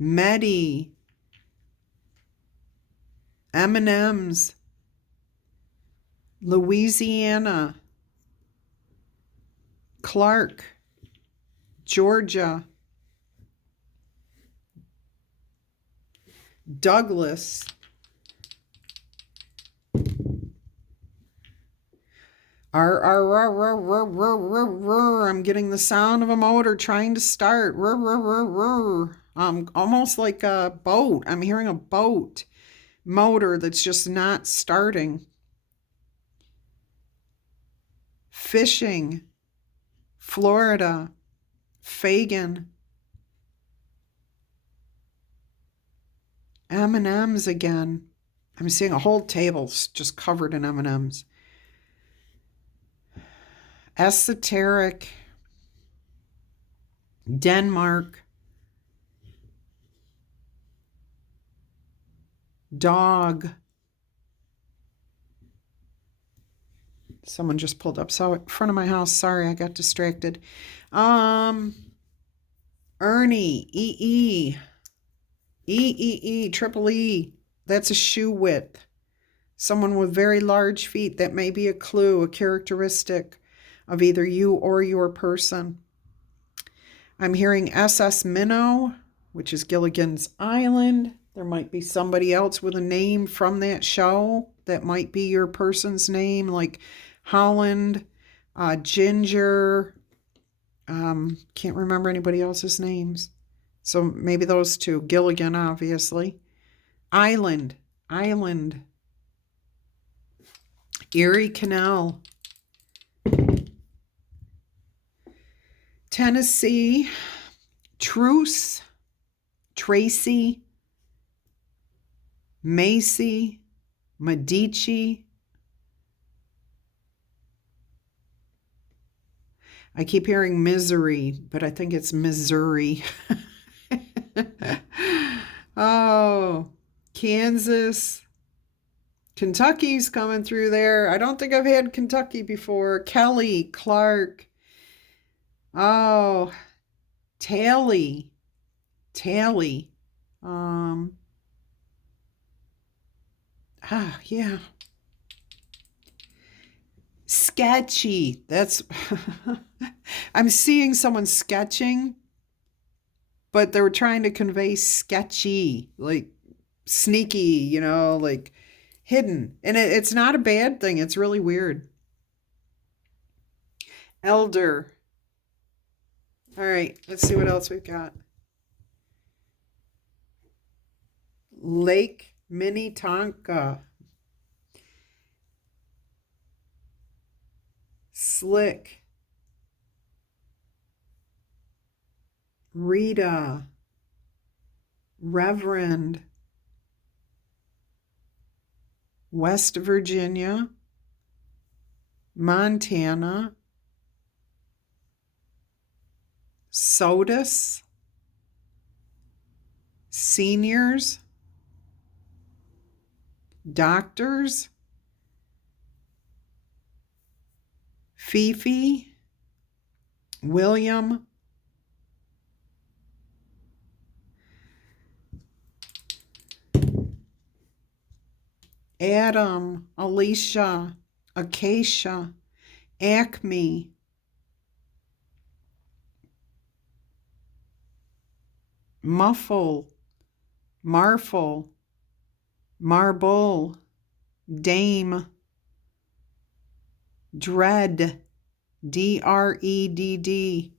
Meddy, M&M's, Louisiana, Clark, Georgia, Douglas, I'm getting the sound of a motor trying to start. Almost like a boat. I'm hearing a boat motor that's just not starting. Fishing, Florida, Fagan, M&M's again. I'm seeing a whole table just covered in M&M's. Esoteric, Denmark, dog. Someone just pulled up in front of my house. Sorry, I got distracted. Ernie, triple E. That's a shoe width. Someone with very large feet. That may be a clue, a characteristic of either you or your person. I'm hearing SS Minnow, which is Gilligan's Island. There might be somebody else with a name from that show that might be your person's name, like Holland, Ginger. Can't remember anybody else's names. So maybe those two. Gilligan, obviously. Island. Erie Canal. Tennessee. Truce. Tracy. Macy. Medici. I keep hearing misery, but I think it's Missouri. Oh, Kansas. Kentucky's coming through there. I don't think I've had Kentucky before. Kelly, Clark. Oh, Tally. Yeah. Sketchy. That's, I'm seeing someone sketching, but they were trying to convey sketchy, like sneaky, like hidden. And it's not a bad thing. It's really weird. Elder. All right, let's see what else we've got. Lake Minnetonka. Slick. Rita. Reverend. West Virginia. Montana. SOTUS. Seniors. Doctors. Fifi. William. Adam, Alicia, Acacia, Acme, Muffle, Marful, Marble, Dame, Dread, Dredd,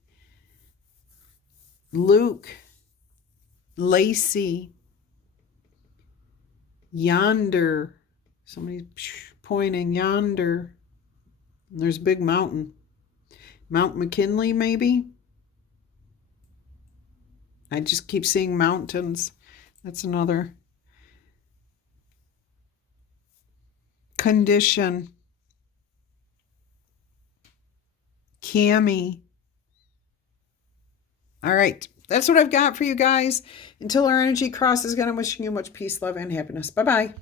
Luke, Lacey, Yonder. Somebody's pointing yonder. There's a big mountain. Mount McKinley, maybe? I just keep seeing mountains. That's another condition. Cami. All right. That's what I've got for you guys. Until our energy crosses again, I'm wishing you much peace, love, and happiness. Bye-bye.